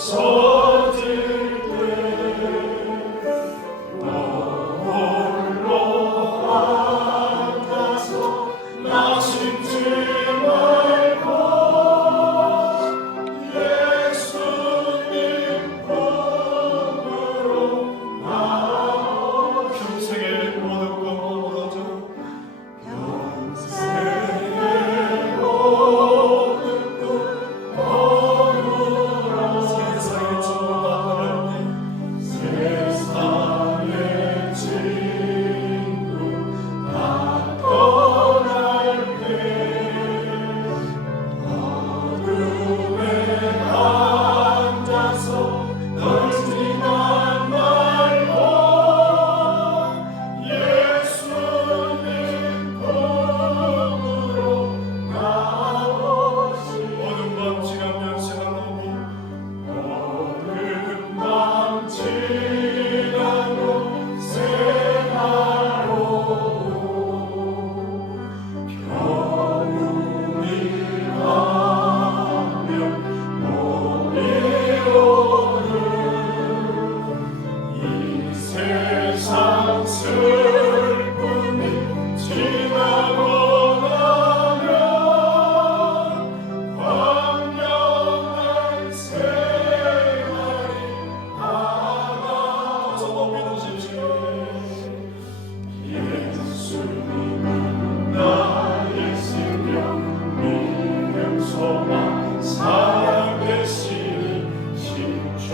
So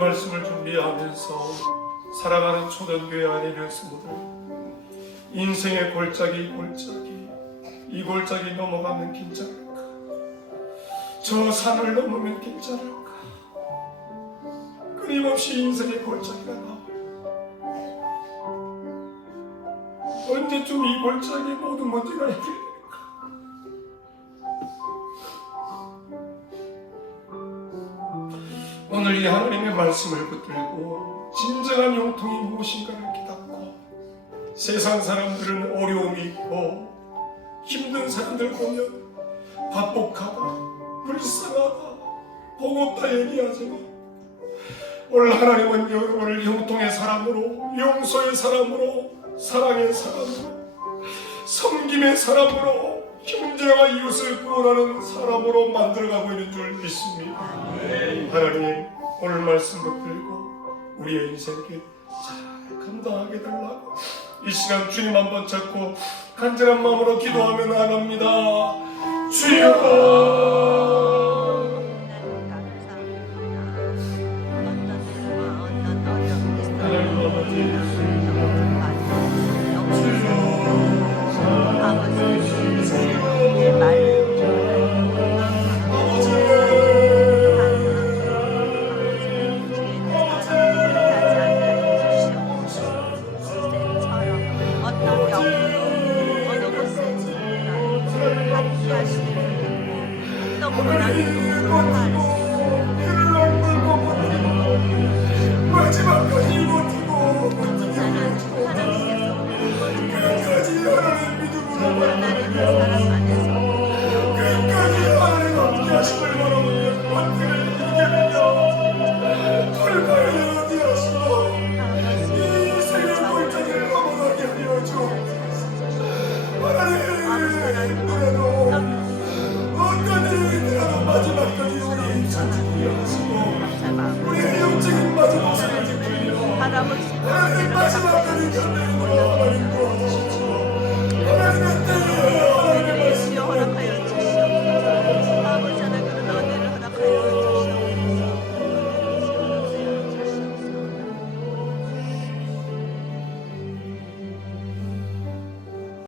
안에서 살아가는 초등교회 아니는 스모들 인생의 골짜기 골짜기 이 골짜기 넘어가면 괜찮을까? 저 산을 넘으면 괜찮을까? 끊임없이 인생의 골짜기가 나와요. 언제쯤 이 골짜기 모든 문제가 해결 오늘 이 하나님의 말씀을 붙들고 진정한 용통이 무엇인가를 깨닫고 세상 사람들은 어려움이 있고 힘든 사람들 보면 바복하다 불쌍하다 보고다 얘기하지만 오늘 하나님은 여러분을 형통의 사람으로 용서의 사람으로 사랑의 사람으로 섬김의 사람으로 형제와 이웃을 구원하는 사람으로 만들어가고 있는 줄 믿습니다. 하나님 오늘 말씀 붙들고 우리의 인생을 잘 감당하게 달라고 이 시간 주님 한번 잡고 간절한 마음으로 기도하며 나갑니다. 주여 곳에 바람을